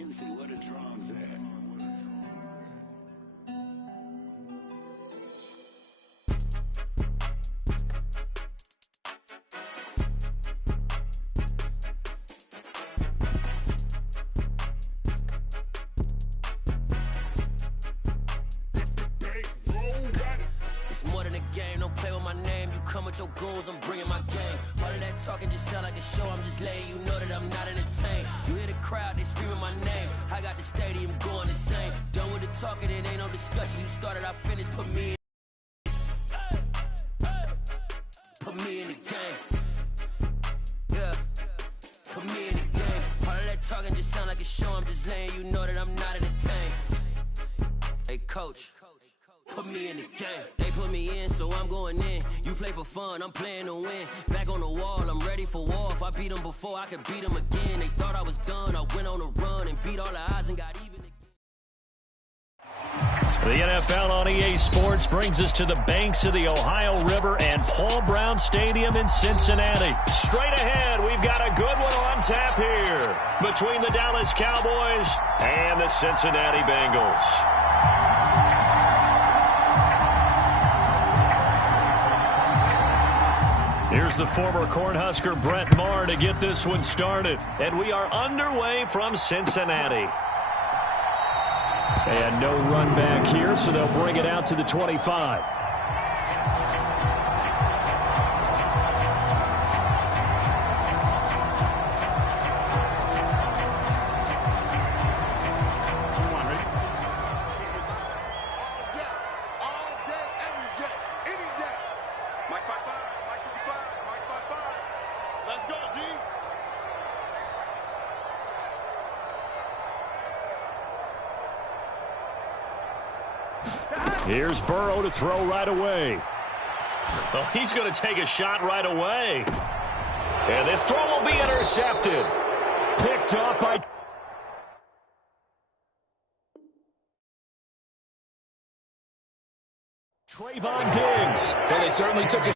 Juicy, where the drums at? It's more than a game, don't play with my name. You come with your goons, I'm bringing my game. All of that talking just sound like a show, I'm just letting you know that I'm not entertained. You hear the crowd, they screaming my name. I got the stadium going insane. Done with the talking, it ain't no discussion. You started, I finished, put me in. Put me in the game. Yeah, put me in the game. All of that talking just sound like a show, I'm just letting you know that I'm not entertained. Hey, coach. Put me in the game. They put me in, so I'm going in. You play for fun, I'm playing to win. Back on the wall, I'm ready for war. If I beat them before, I could beat them again. They thought I was done, I went on a run and beat all the odds and got even again. The NFL on EA Sports brings us to the banks of the Ohio River and Paul Brown Stadium in Cincinnati. Straight ahead, we've got a good one on tap here between the Dallas Cowboys and the Cincinnati Bengals. Here's the former Cornhusker Brett Maher to get this one started. And we are underway from Cincinnati. And no run back here, so they'll bring it out to the 25. Here's Burrow to throw right away. Oh, he's going to take a shot right away. And this throw will be intercepted. Picked up by Trayvon Diggs. Well, they certainly took a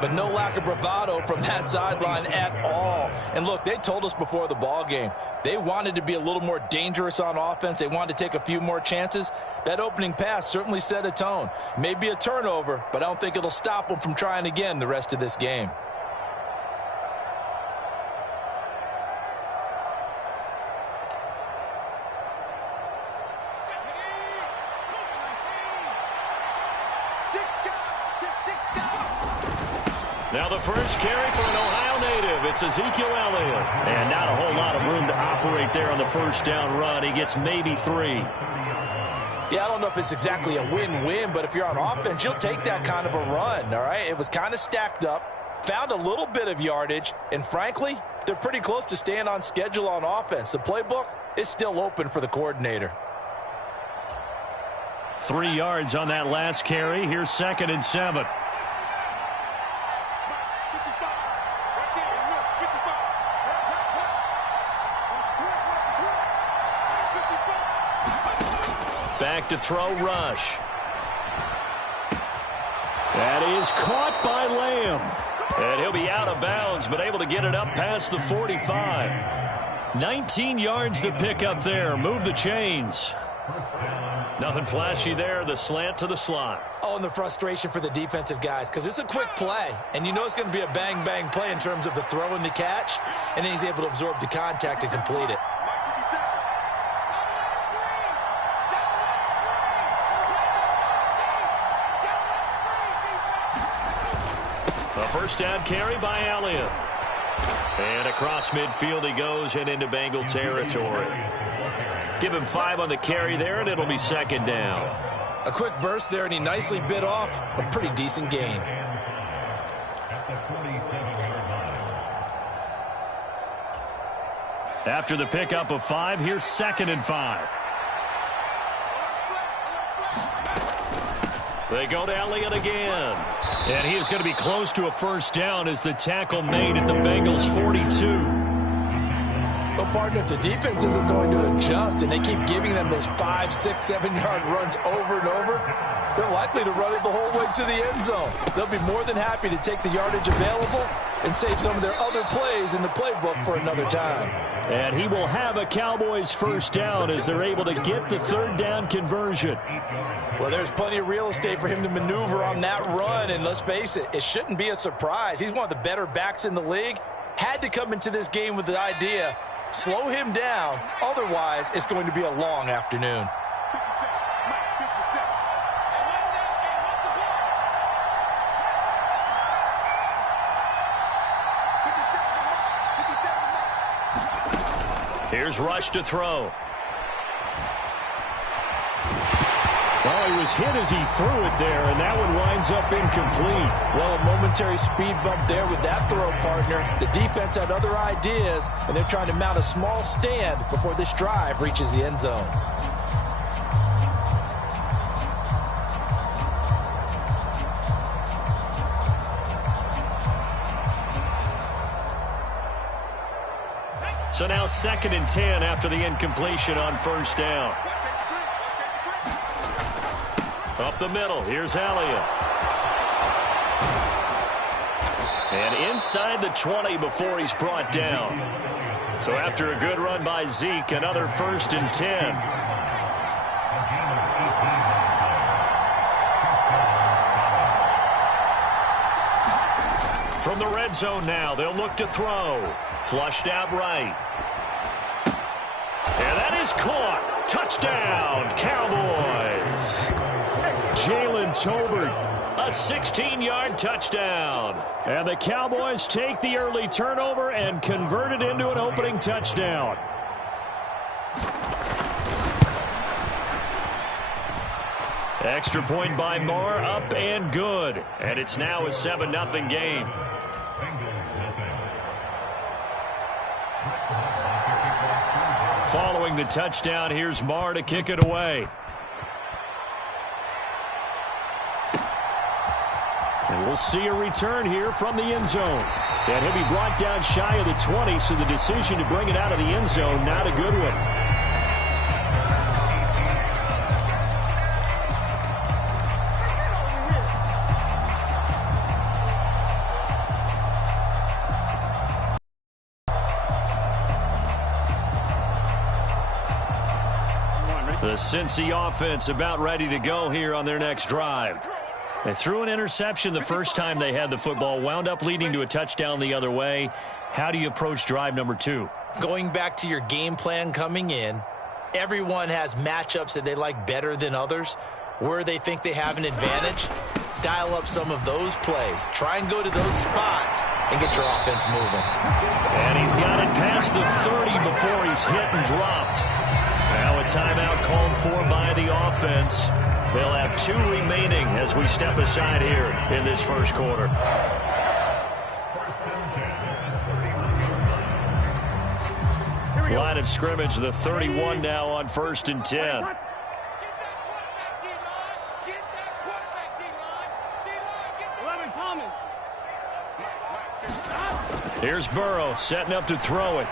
but no lack of bravado from that sideline at all. And look, they told us before the ball game, they wanted to be a little more dangerous on offense. They wanted to take a few more chances. That opening pass certainly set a tone. Maybe a turnover, but I don't think it'll stop them from trying again the rest of this game. Now the first carry for an Ohio native. It's Ezekiel Elliott. And not a whole lot of room to operate there on the first down run. He gets maybe 3. Yeah, I don't know if it's exactly a win-win, but if you're on offense, you'll take that kind of a run, all right? It was kind of stacked up, found a little bit of yardage, and frankly, they're pretty close to staying on schedule on offense. The playbook is still open for the coordinator. 3 yards on that last carry. Here's 2nd and 7. Back to throw, Rush. That is caught by Lamb. And he'll be out of bounds, but able to get it up past the 45. 19 yards to pick up there. Move the chains. Nothing flashy there. The slant to the slot. Oh, and the frustration for the defensive guys, because it's a quick play, and you know it's going to be a bang-bang play in terms of the throw and the catch, and then he's able to absorb the contact and complete it. A first down carry by Elliott. And across midfield he goes and into Bengal territory. Give him 5 on the carry there, and it'll be 2nd down. A quick burst there, and he nicely bit off a pretty decent gain. After the pickup of 5, here's 2nd and 5. They go to Elliott again. And he is going to be close to a first down as the tackle made at the Bengals 42. Well, partner, if the defense isn't going to adjust and they keep giving them those 5, 6, 7-yard runs over and over, they're likely to run it the whole way to the end zone. They'll be more than happy to take the yardage available and save some of their other plays in the playbook for another time. And he will have a Cowboys first down as they're able to get the third down conversion. Well, there's plenty of real estate for him to maneuver on that run, and let's face it, it shouldn't be a surprise. He's one of the better backs in the league. Had to come into this game with the idea, slow him down, otherwise it's going to be a long afternoon. Here's Rush to throw. Well, he was hit as he threw it there, and that one winds up incomplete. Well, a momentary speed bump there with that throw, partner. The defense had other ideas, and they're trying to mount a small stand before this drive reaches the end zone. So now 2nd and 10 after the incompletion on first down. Up the middle, here's Elliott. And inside the 20 before he's brought down. So after a good run by Zeke, another 1st and 10. From the red zone now, they'll look to throw. Flushed out right. And that is caught. Touchdown, Cowboys. Jalen Tolbert, a 16-yard touchdown. And the Cowboys take the early turnover and convert it into an opening touchdown. Extra point by Marr, up and good. And it's now a 7-0 game. Following the touchdown, here's Marr to kick it away. And we'll see a return here from the end zone. And he'll be brought down shy of the 20, so the decision to bring it out of the end zone, not a good one. The Cincy offense about ready to go here on their next drive. They threw an interception the first time they had the football, wound up leading to a touchdown the other way. How do you approach drive number 2? Going back to your game plan coming in, everyone has matchups that they like better than others. Where they think they have an advantage, dial up some of those plays. Try and go to those spots and get your offense moving. And he's got it past the 30 before he's hit and dropped. Now a timeout called for by the offense. They'll have 2 remaining as we step aside here in this first quarter. Line of scrimmage, the 31 now on 1st and 10. Here's Burrow setting up to throw it.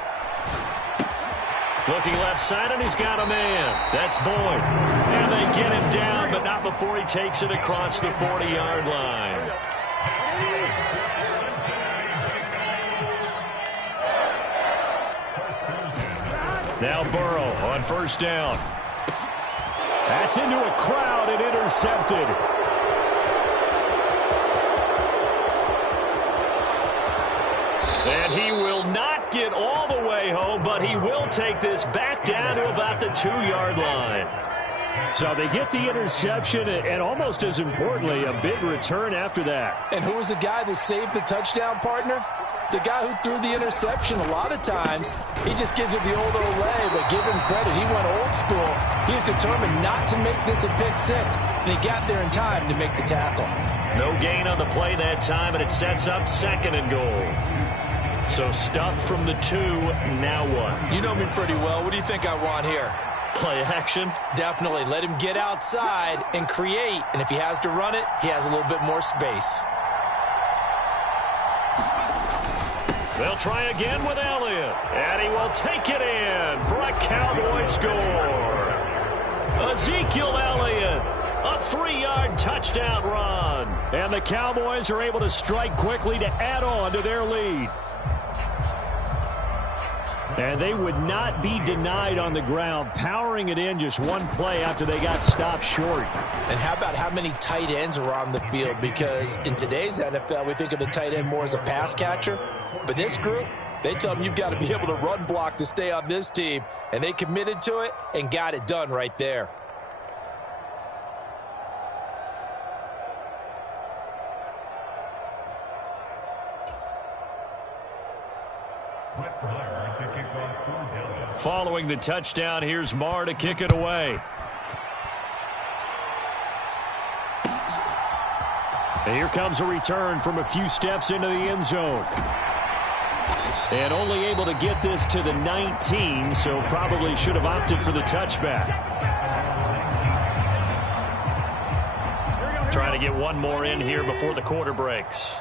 Looking left side, and he's got a man. That's Boyd. And they get him down, but not before he takes it across the 40-yard line. Now Burrow on first down. That's into a crowd and intercepted. And he will not get all the way home, but he will take this back down to about the 2-yard line. So they get the interception, and almost as importantly, a big return after that. And who was the guy that saved the touchdown, partner? The guy who threw the interception. A lot of times, he just gives it the old Olay, but give him credit. He went old school. He was determined not to make this a pick 6, and he got there in time to make the tackle. No gain on the play that time, and it sets up 2nd and goal. So stuffed from the 2, now what? You know me pretty well. What do you think I want here? Play action? Definitely. Let him get outside and create. And if he has to run it, he has a little bit more space. They'll try again with Elliott. And he will take it in for a Cowboy score. Ezekiel Elliott, A 3-yard touchdown run. And the Cowboys are able to strike quickly to add on to their lead. And they would not be denied on the ground, powering it in just one play after they got stopped short. And how about how many tight ends are on the field? Because in today's NFL, we think of the tight end more as a pass catcher. But this group, they tell them you've got to be able to run block to stay on this team. And they committed to it and got it done right there. Following the touchdown, here's Marr to kick it away. And here comes a return from a few steps into the end zone. And only able to get this to the 19, so probably should have opted for the touchback. Trying to get one more in here before the quarter breaks.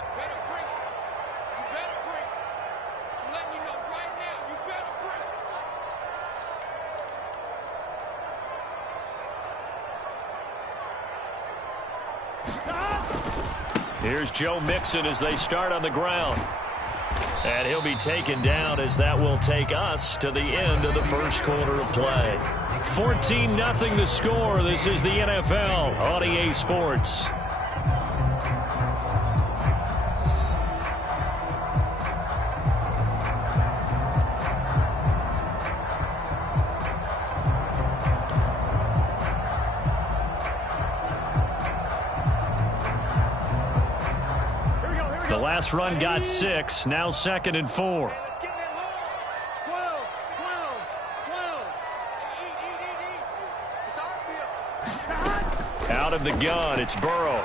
Here's Joe Mixon as they start on the ground. And he'll be taken down as that will take us to the end of the first quarter of play. 14-0 the score. This is the NFL on EA Sports. The last run got 6, now 2nd and 4. Out of the gun, it's Burrow.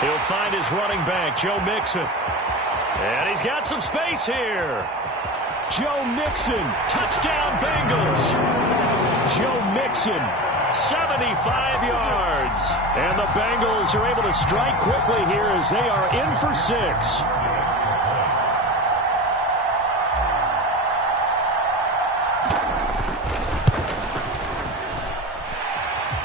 He'll find his running back, Joe Mixon. And he's got some space here. Joe Mixon, touchdown Bengals. Joe Mixon, 75 yards. And the Bengals are able to strike quickly here as they are in for 6.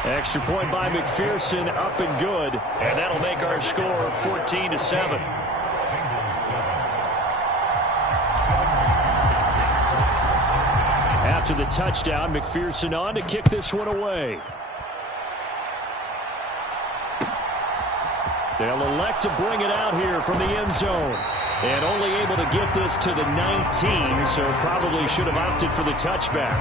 Extra point by McPherson, up and good. And that'll make our score 14-7. After the touchdown, McPherson on to kick this one away. They'll elect to bring it out here from the end zone. And only able to get this to the 19, so probably should have opted for the touchback.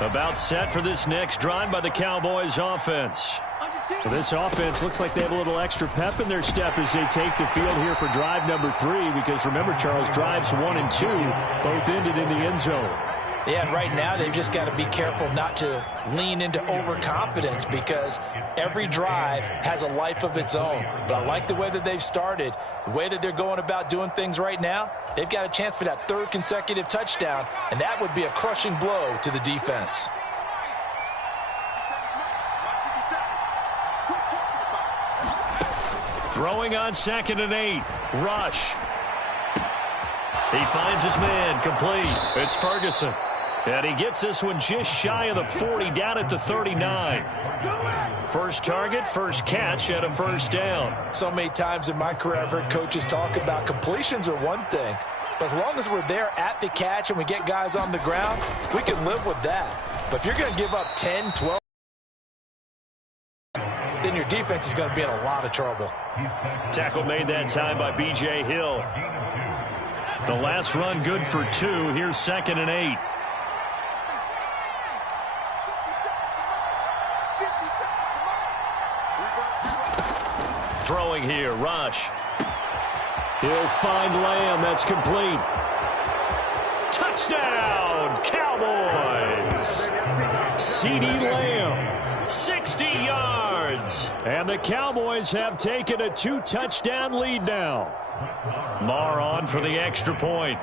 About set for this next drive by the Cowboys offense. Well, this offense looks like they have a little extra pep in their step as they take the field here for drive number 3, because remember, Charles, drives 1 and 2 both ended in the end zone. Yeah, and right now they've just got to be careful not to lean into overconfidence, because every drive has a life of its own. But I like the way that they've started, the way that they're going about doing things right now. They've got a chance for that 3rd consecutive touchdown, and that would be a crushing blow to the defense. Throwing on 2nd and 8. Rush. He finds his man, complete. It's Ferguson. And he gets this one just shy of the 40, down at the 39. First target, first catch, and a first down. So many times in my career I've heard coaches talk about completions are one thing, but as long as we're there at the catch and we get guys on the ground, we can live with that. But if you're going to give up 10, 12, then your defense is going to be in a lot of trouble. Tackle made that time by B.J. Hill. The last run good for 2. Here's 2nd and 8. Throwing here, Rush. He'll find Lamb. That's complete. Touchdown, Cowboys. CeeDee Lamb, 60 yards. And the Cowboys have taken a 2-touchdown lead now. Marr on for the extra point.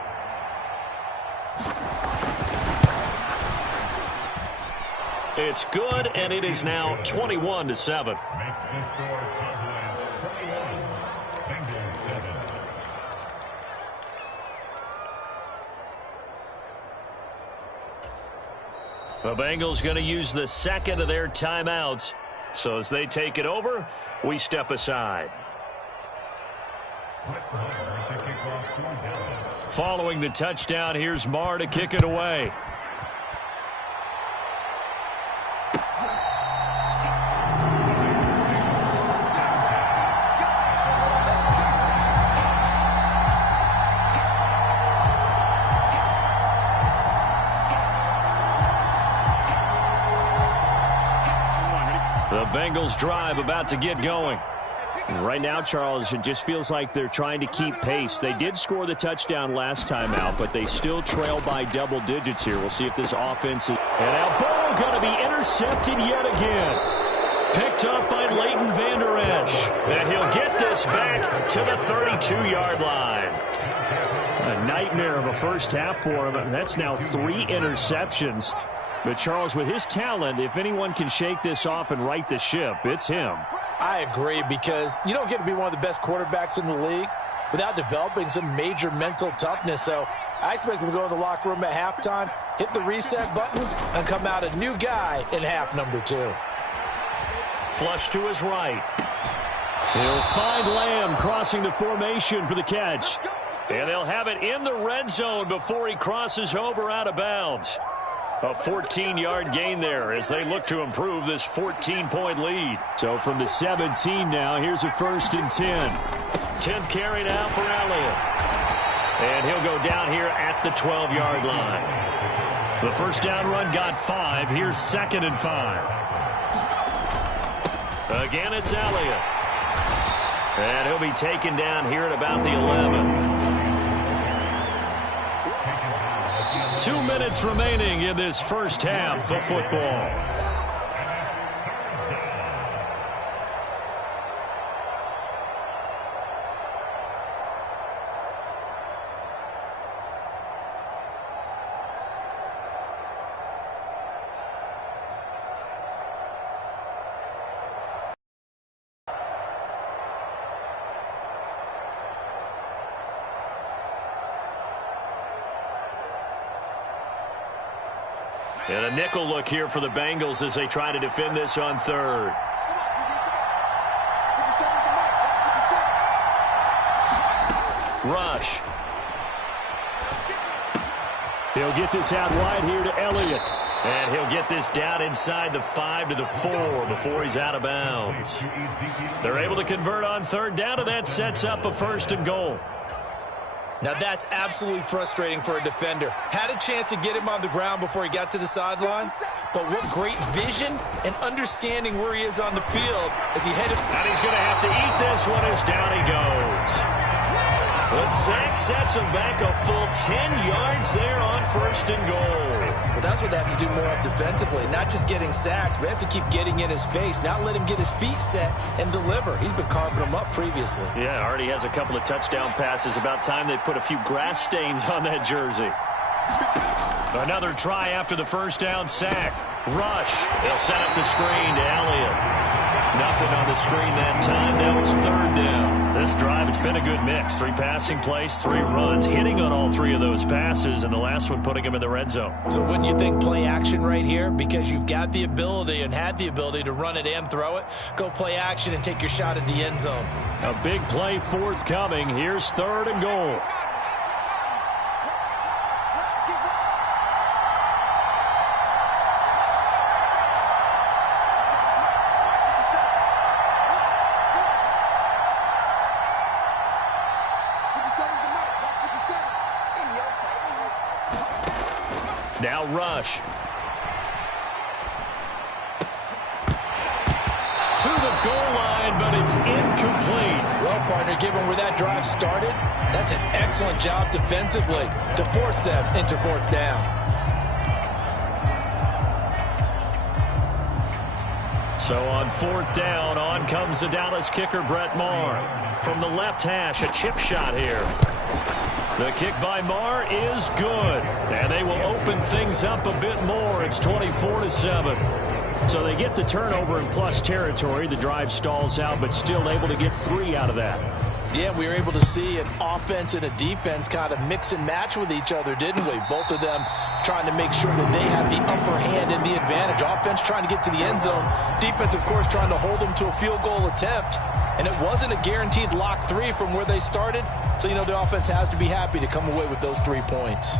It's good, and it is now 21-7. The Bengals going to use the second of their timeouts. So as they take it over, we step aside. Following the touchdown, here's Marr to kick it away. The Bengals drive about to get going. Right now, Charles, it just feels like they're trying to keep pace. They did score the touchdown last time out, but they still trail by double digits here. We'll see if this offense is... And now ball going to be intercepted yet again. Picked up by Leighton Vander Esch. And he'll get this back to the 32-yard line. A nightmare of a first half for him. That's now 3 interceptions. But, Charles, with his talent, if anyone can shake this off and right the ship, it's him. I agree, because you don't get to be one of the best quarterbacks in the league without developing some major mental toughness. So I expect him to go in the locker room at halftime, hit the reset button, and come out a new guy in half number 2. Flush to his right. He'll find Lamb crossing the formation for the catch. And they'll have it in the red zone before he crosses over out of bounds. A 14-yard gain there as they look to improve this 14-point lead. So from the 17 now, here's a 1st and 10. 10th carry now for Elliott. And he'll go down here at the 12-yard line. The first down run got 5. Here's 2nd and 5. Again, it's Elliott. And he'll be taken down here at about the 11. 2 minutes remaining in this first half of football. And a nickel look here for the Bengals as they try to defend this on 3rd. Rush. He'll get this out wide here to Elliott. And he'll get this down inside the 5 to the 4 before he's out of bounds. They're able to convert on 3rd down, and that sets up a 1st and goal. Now that's absolutely frustrating for a defender. Had a chance to get him on the ground before he got to the sideline, but what great vision and understanding where he is on the field as he headed. And he's going to have to eat this one as down he goes. The sack sets him back a full 10 yards there on 1st and goal. Well, that's what they have to do more of defensively, not just getting sacks, but they have to keep getting in his face, not let him get his feet set and deliver. He's been carving them up previously. Yeah, already has a couple of touchdown passes. About time they put a few grass stains on that jersey. Another try after the first down sack. Rush. They'll set up the screen to Elliott. Nothing on the screen that time. Now it's 3rd down. This drive, it's been a good mix. 3 passing plays, 3 runs, hitting on all 3 of those passes, and the last one putting him in the red zone. So wouldn't you think play action right here? Because you've got the ability and had the ability to run it and throw it. Go play action and take your shot at the end zone. A big play forthcoming. Here's 3rd and goal. Now Rush. To the goal line, but it's incomplete. Well, partner, given where that drive started, that's an excellent job defensively to force them into 4th down. So on 4th down, on comes the Dallas kicker, Brett Maher. From the left hash, a chip shot here. The kick by Maher is good. And they will open things up a bit more. It's 24-7. So they get the turnover in plus territory. The drive stalls out, but still able to get 3 out of that. Yeah, we were able to see an offense and a defense kind of mix and match with each other, didn't we? Both of them trying to make sure that they have the upper hand and the advantage. Offense trying to get to the end zone. Defense, of course, trying to hold them to a field goal attempt. And it wasn't a guaranteed lock 3 from where they started. So, the offense has to be happy to come away with those 3 points.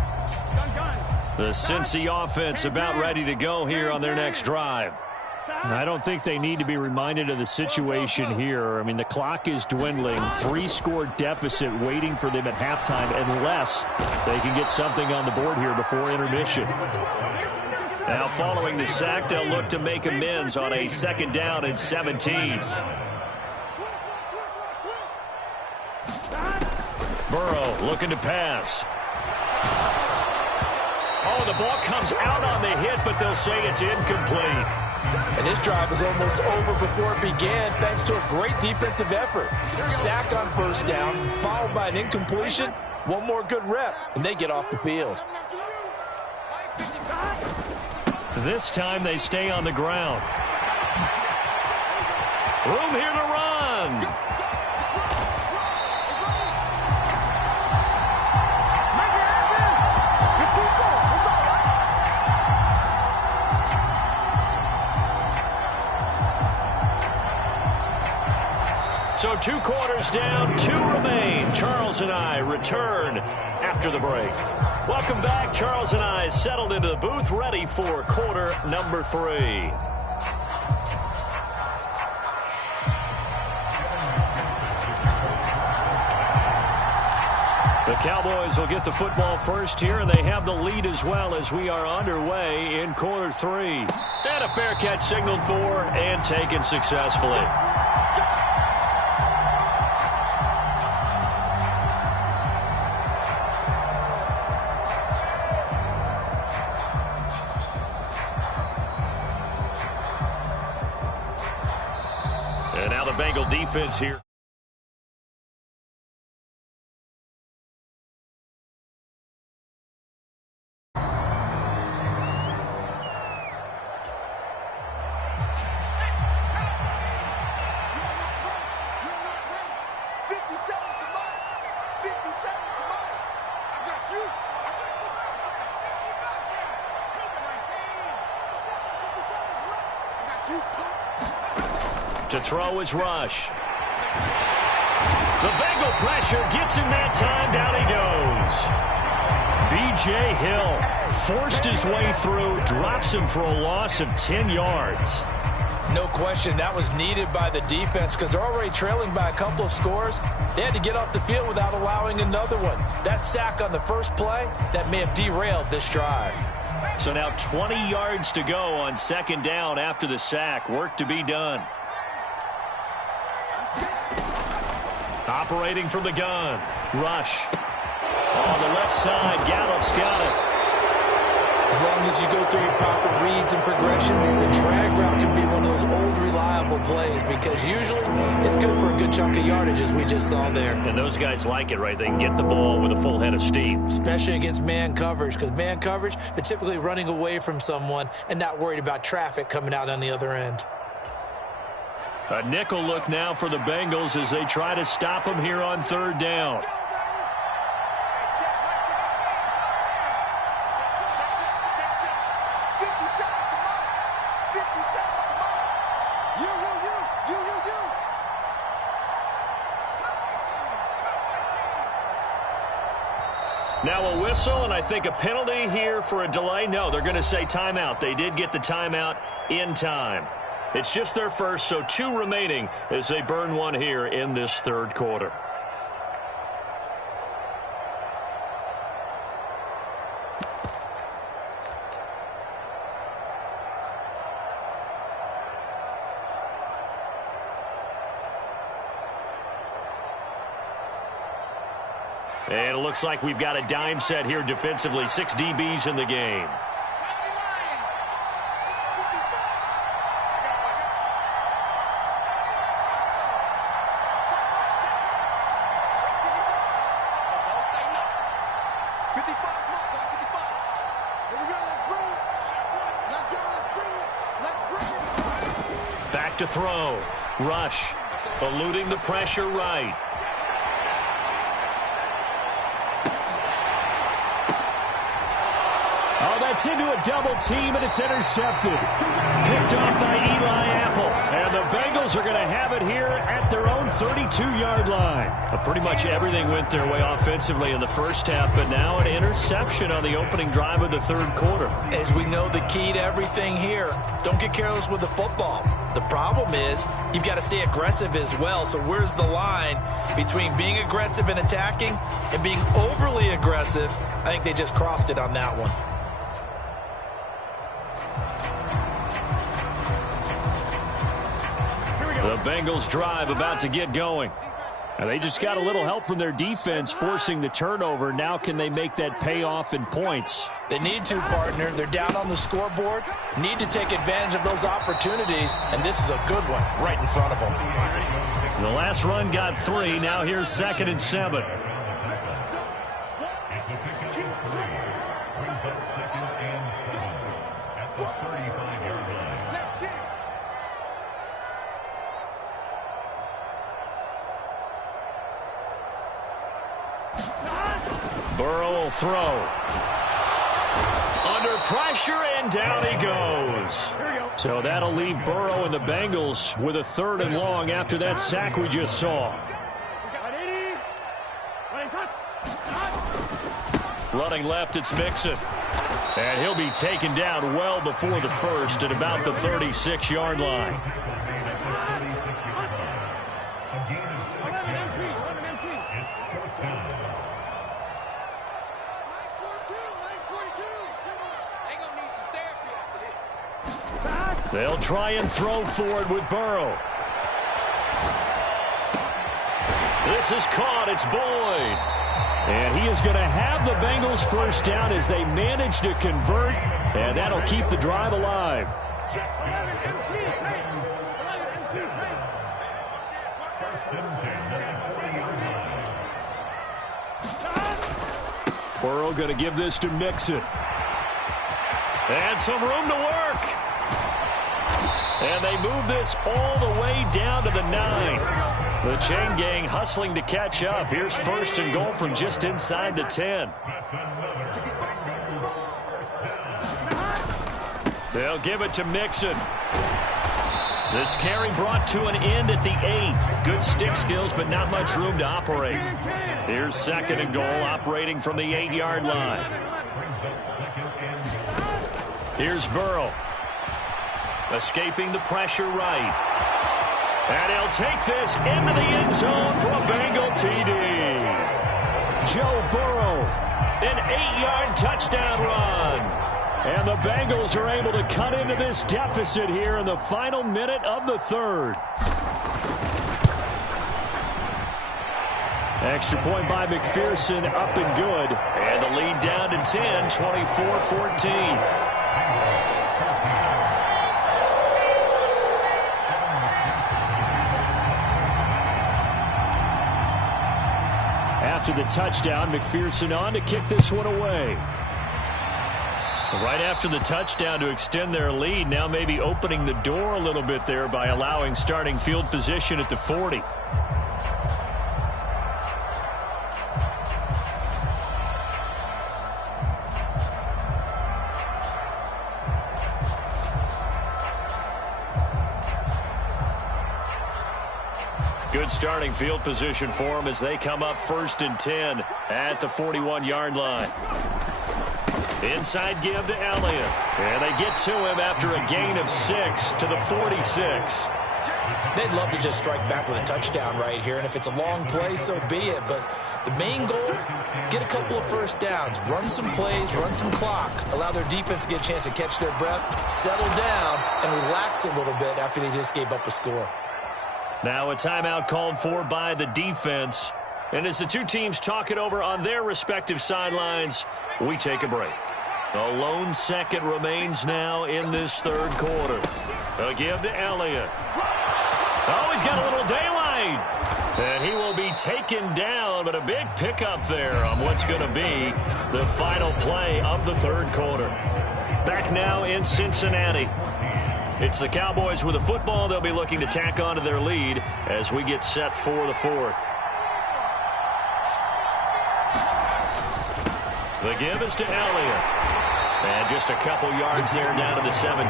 The Cincy offense about ready to go here on their next drive. I don't think they need to be reminded of the situation here. I mean, the clock is dwindling. 3-score deficit waiting for them at halftime unless they can get something on the board here before intermission. Now following the sack, they'll look to make amends on a 2nd down and 17. Burrow looking to pass. Oh, the ball comes out on the hit, but they'll say it's incomplete. And this drive is almost over before it began thanks to a great defensive effort. Sack on 1st down, followed by an incompletion. One more good rep, and they get off the field. This time they stay on the ground. Room here to run. So 2 quarters down, 2 remain. Charles and I return after the break. Welcome back. Charles and I settled into the booth, ready for quarter number 3. The Cowboys will get the football first here, and they have the lead as well as we are underway in quarter 3. And a fair catch signaled for and taken successfully. And now the Bengal defense here. To throw is Rush. The Bengal pressure gets him that time. Down he goes. B.J. Hill forced his way through, drops him for a loss of 10 yards. No question, that was needed by the defense because they're already trailing by a couple of scores. They had to get off the field without allowing another one. That sack on the first play, that may have derailed this drive. So now 20 yards to go on 2nd down after the sack. Work to be done. Operating from the gun. Rush. On the left side, Gallup's got it. As long as you go through your proper reads and progressions, the drag route can be one of those old reliable plays because usually it's good for a good chunk of yardage as we just saw there. And those guys like it, right? They can get the ball with a full head of steam. Especially against man coverage because man coverage, they're typically running away from someone and not worried about traffic coming out on the other end. A nickel look now for the Bengals as they try to stop them here on 3rd down. Now a whistle, and I think a penalty here for a delay. No, they're going to say timeout. They did get the timeout in time. It's just their first, so 2 remaining as they burn one here in this 3rd quarter. And it looks like we've got a dime set here defensively. 6 DBs in the game. Let's bring it. Back to throw. Rush. Eluding the pressure right. Oh, that's into a double team, and it's intercepted. Picked off by Eli Apple. And the Bengals are going to have it here at their own 32-yard line. Pretty much everything went their way offensively in the first half, but now an interception on the opening drive of the third quarter. As we know, the key to everything here, don't get careless with the football. The problem is you've got to stay aggressive as well. So where's the line between being aggressive and attacking and being overly aggressive? I think they just crossed it on that one. The Bengals drive about to get going. And they just got a little help from their defense forcing the turnover. Now can they make that pay off in points? They need to, partner. They're down on the scoreboard. Need to take advantage of those opportunities, and this is a good one right in front of them. The last run got 3. Now here's 2nd and 7. Burrow will throw. Under pressure, and down he goes. So that'll leave Burrow and the Bengals with a 3rd and long after that sack we just saw. Running left, it's Mixon. And he'll be taken down well before the first at about the 36-yard line. They'll try and throw forward with Burrow. This is caught. It's Boyd. And he is going to have the Bengals first down as they manage to convert. And that'll keep the drive alive. Burrow going to give this to Mixon. And some room to work. And they move this all the way down to the 9. The chain gang hustling to catch up. Here's 1st and goal from just inside the 10. They'll give it to Mixon. This carry brought to an end at the 8. Good stick skills, but not much room to operate. Here's 2nd and goal, operating from the 8-yard line. Here's Burrow. Escaping the pressure right. And he'll take this into the end zone for a Bengal TD. Joe Burrow, an 8-yard touchdown run. And the Bengals are able to cut into this deficit here in the final minute of the 3rd. Extra point by McPherson, up and good. And the lead down to 10, 24-14. After the touchdown, McPherson on to kick this one away. Right after the touchdown to extend their lead, now maybe opening the door a little bit there by allowing starting field position at the 40. Good starting field position for them as they come up 1st and 10 at the 41-yard line. Inside give to Elliott. And they get to him after a gain of 6 to the 46. They'd love to just strike back with a touchdown right here, and if it's a long play, so be it. But the main goal, get a couple of first downs, run some plays, run some clock, allow their defense to get a chance to catch their breath, settle down, and relax a little bit after they just gave up a score. Now a timeout called for by the defense. And as the two teams talk it over on their respective sidelines, we take a break. A lone second remains now in this 3rd quarter. A give to Elliott. Oh, he's got a little daylight. And he will be taken down, but a big pickup there on what's going to be the final play of the 3rd quarter. Back now in Cincinnati. It's the Cowboys with the football. They'll be looking to tack on to their lead as we get set for the fourth. The give is to Elliott. And just a couple yards there down to the 17.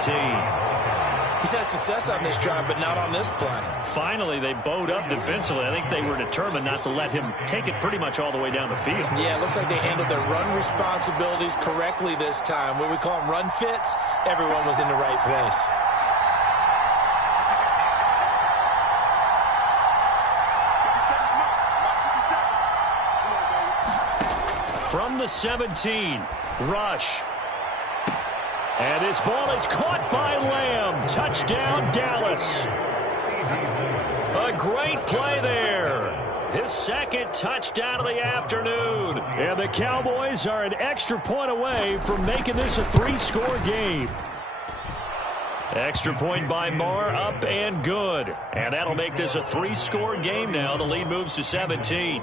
He's had success on this drive, but not on this play. Finally, they bowed up defensively. I think they were determined not to let him take it pretty much all the way down the field. Yeah, it looks like they handled their run responsibilities correctly this time. What we call them run fits, everyone was in the right place. From the 17, rush. And this ball is caught by Lamb. Touchdown, Dallas. A great play there. His second touchdown of the afternoon. And the Cowboys are an extra point away from making this a 3-score game. Extra point by Marr, up and good. And that'll make this a 3-score game now. The lead moves to 17.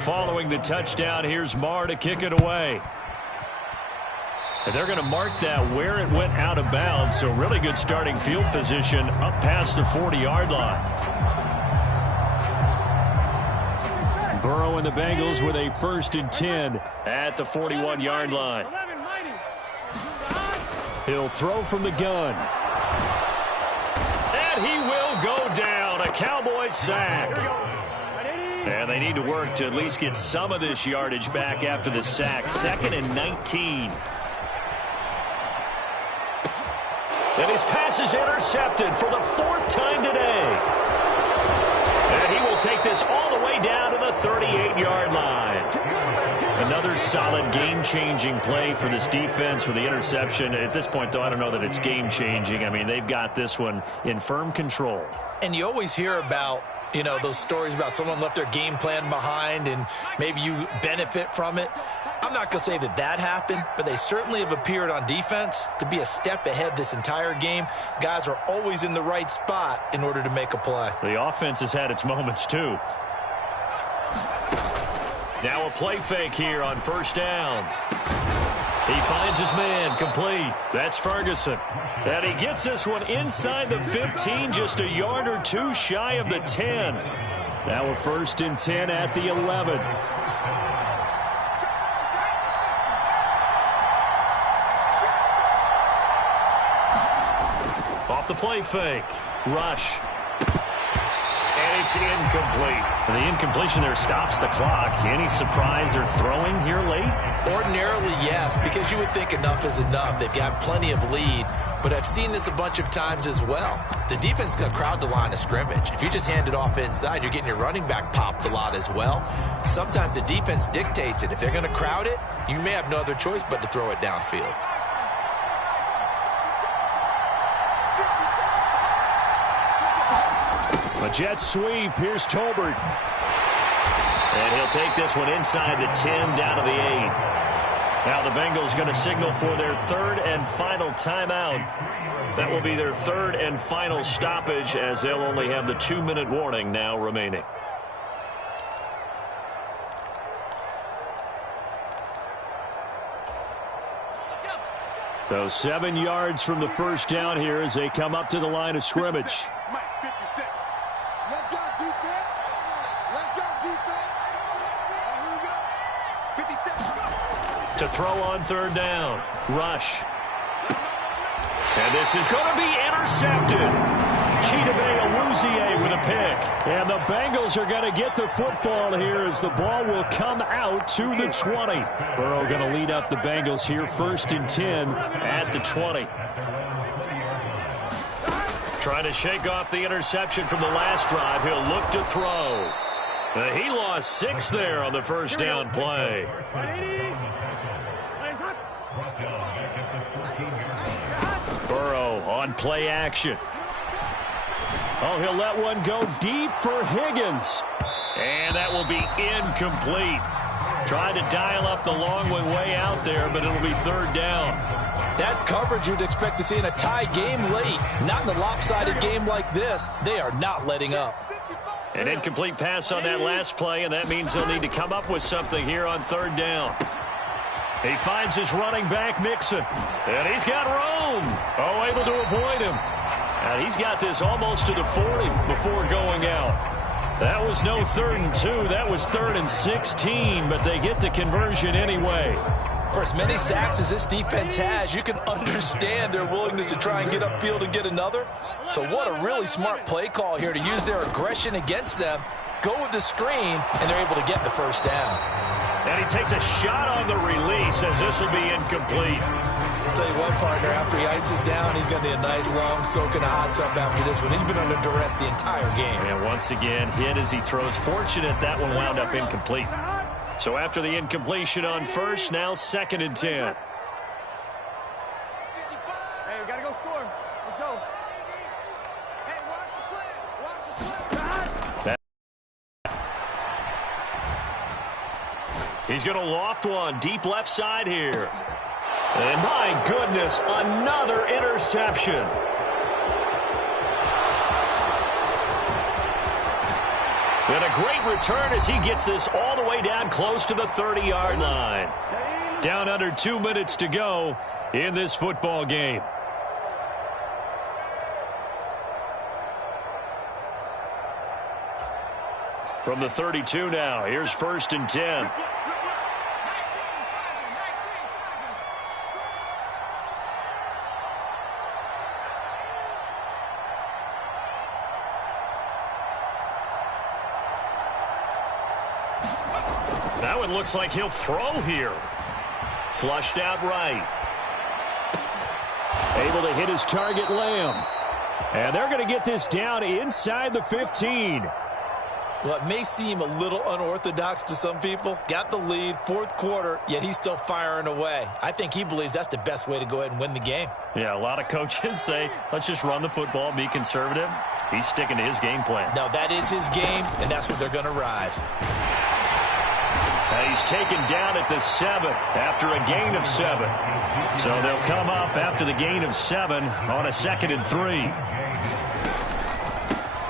Following the touchdown, here's Marr to kick it away. And they're going to mark that where it went out of bounds, so really good starting field position up past the 40-yard line. Burrow and the Bengals with a 1st and 10 at the 41-yard line. He'll throw from the gun. And he will go down. A Cowboys sack. And they need to work to at least get some of this yardage back after the sack. 2nd and 19. And his pass is intercepted for the 4th time today. And he will take this all the way down to the 38-yard line. Another solid game-changing play for this defense with the interception. At this point, though, I don't know that it's game-changing. I mean, they've got this one in firm control. And you always hear about, you know, those stories about someone left their game plan behind and maybe you benefit from it. I'm not going to say that that happened, but they certainly have appeared on defense to be a step ahead this entire game. Guys are always in the right spot in order to make a play. The offense has had its moments, too. Now a play fake here on 1st down. He finds his man, complete. That's Ferguson. And he gets this one inside the 15, just a yard or two shy of the 10. Now a 1st and 10 at the 11. Off the play fake. Rush. And it's incomplete. The incompletion there stops the clock. Any surprise they're throwing here late? Ordinarily, yes, because you would think enough is enough. They've got plenty of lead, but I've seen this a bunch of times as well. The defense is going to crowd the line of scrimmage. If you just hand it off inside, you're getting your running back popped a lot as well. Sometimes the defense dictates it. If they're going to crowd it, you may have no other choice but to throw it downfield. A jet sweep. Here's Tolbert. And he'll take this one inside the 10 down to the 8. Now the Bengals going to signal for their 3rd and final timeout. That will be their 3rd and final stoppage as they'll only have the 2-minute warning now remaining. So 7 yards from the 1st down here as they come up to the line of scrimmage. Let's go, defense. Let's go, defense. Here we go. 50 seconds. To throw on 3rd down. Rush. And this is going to be intercepted. Chidobe Awuzie with a pick. And the Bengals are going to get the football here as the ball will come out to the 20. Burrow going to lead up the Bengals here 1st and 10 at the 20. Trying to shake off the interception from the last drive. He'll look to throw. He lost 6 there on the 1st down play. Burrow on play action. Oh, he'll let one go deep for Higgins. And that will be incomplete. Tried to dial up the long way out there, but it'll be 3rd down. That's coverage you'd expect to see in a tie game late. Not in a lopsided game like this. They are not letting up. An incomplete pass on that last play, and that means they'll need to come up with something here on 3rd down. He finds his running back, Mixon. And he's got room. Oh, able to avoid him. And he's got this almost to the 40 before going out. That was no 3rd and 2. That was 3rd and 16, but they get the conversion anyway. For as many sacks as this defense has, you can understand their willingness to try and get upfield and get another. So what a really smart play call here to use their aggression against them, go with the screen, and they're able to get the first down. And he takes a shot on the release as this will be incomplete. I'll tell you what, partner, after he ices down, he's going to need a nice long soak in a hot tub after this one. He's been under duress the entire game. And once again, hit as he throws. Fortunate that one wound up incomplete. So after the incompletion on first, now 2nd and 10. Hey, we got to go score. Let's go. Hey, watch the slant. Watch the slant. He's going to loft one deep left side here. And my goodness, another interception. And a great return as he gets this all the way down close to the 30-yard line. Down under 2 minutes to go in this football game. From the 32 now, here's 1st and 10. That one looks like he'll throw here. Flushed out right. Able to hit his target, Lamb. And they're going to get this down inside the 15. Well, it may seem a little unorthodox to some people. Got the lead, 4th quarter, yet he's still firing away. I think he believes that's the best way to go ahead and win the game. Yeah, a lot of coaches say, let's just run the football, be conservative. He's sticking to his game plan. No, that is his game, and that's what they're going to ride. And he's taken down at the 7 after a gain of 7. So they'll come up after the gain of 7 on a 2nd and 3.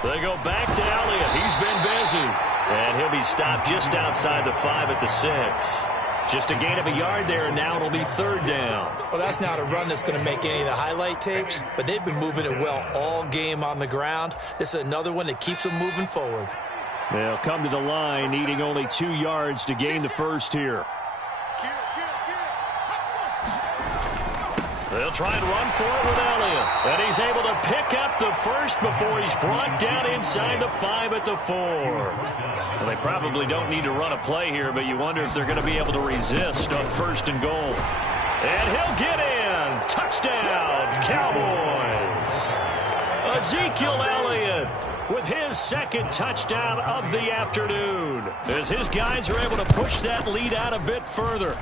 They go back to Elliott. He's been busy. And he'll be stopped just outside the 5 at the 6. Just a gain of a yard there, and now it'll be 3rd down. Well, that's not a run that's going to make any of the highlight tapes, but they've been moving it well all game on the ground. This is another one that keeps them moving forward. They'll come to the line, needing only 2 yards to gain the first here. They'll try and run for it with Elliott. And he's able to pick up the first before he's brought down inside the 5 at the 4. Well, they probably don't need to run a play here, but you wonder if they're going to be able to resist on 1st and goal. And he'll get in. Touchdown, Cowboys. Ezekiel Elliott with his 2nd touchdown of the afternoon, as his guys are able to push that lead out a bit further.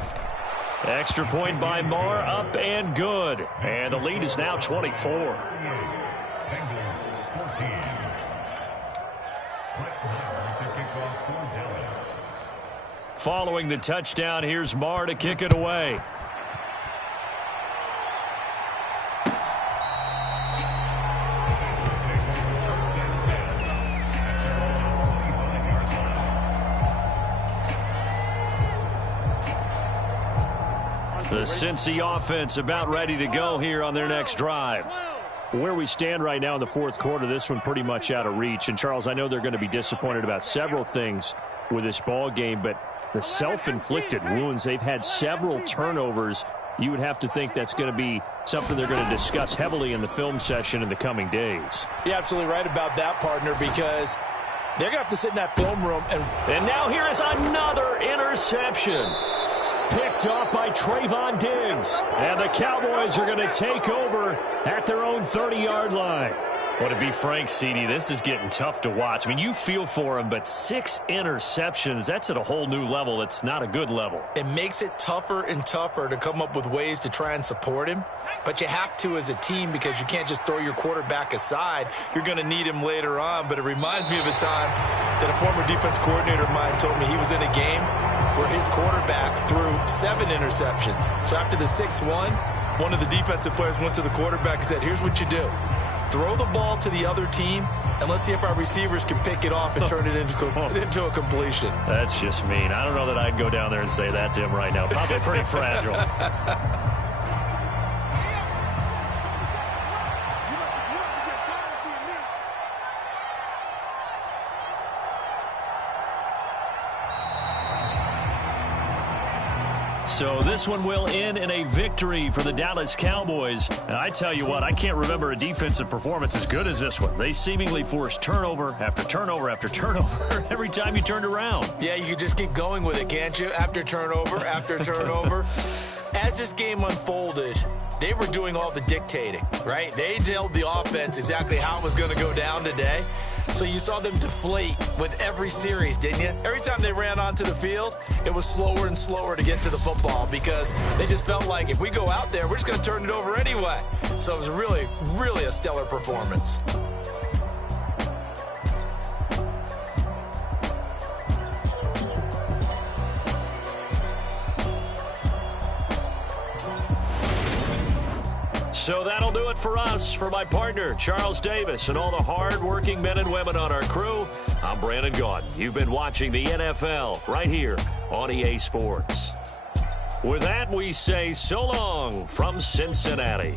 Extra point by Marr, up and good. And the lead is now 24. Following the touchdown, here's Marr to kick it away. The Cincy offense about ready to go here on their next drive. Where we stand right now in the 4th quarter, this one pretty much out of reach. And, Charles, I know they're going to be disappointed about several things with this ball game, but the self-inflicted wounds, they've had several turnovers. You would have to think that's going to be something they're going to discuss heavily in the film session in the coming days. You're absolutely right about that, partner, because they're going to have to sit in that film room. And now here is another interception. Picked off by Trayvon Diggs. And the Cowboys are going to take over at their own 30-yard line. Well, to be frank, CD, this is getting tough to watch. I mean, you feel for him, but 6 interceptions, that's at a whole new level. It's not a good level. It makes it tougher and tougher to come up with ways to try and support him. But you have to as a team, because you can't just throw your quarterback aside. You're going to need him later on. But it reminds me of a time that a former defense coordinator of mine told me he was in a game where his quarterback threw 7 interceptions. So after the 6th one of the defensive players went to the quarterback and said, here's what you do. Throw the ball to the other team And let's see if our receivers can pick it off and turn it into a completion. That's just mean. I don't know that I'd go down there and say that to him right now. Probably pretty fragile. So this one will end in a victory for the Dallas Cowboys. And I tell you what, I can't remember a defensive performance as good as this one. They seemingly forced turnover after turnover after turnover every time you turned around. Yeah, you could just keep going with it, can't you? After turnover, after turnover. As this game unfolded, they were doing all the dictating, right? They told the offense exactly how it was going to go down today. So you saw them deflate with every series, didn't you? Every time they ran onto the field, it was slower and slower to get to the football because they just felt like if we go out there, we're just going to turn it over anyway. So it was really, really a stellar performance. So that'll do it for us. For my partner, Charles Davis, and all the hard-working men and women on our crew, I'm Brandon Gaudin. You've been watching the NFL right here on EA Sports. With that, we say so long from Cincinnati.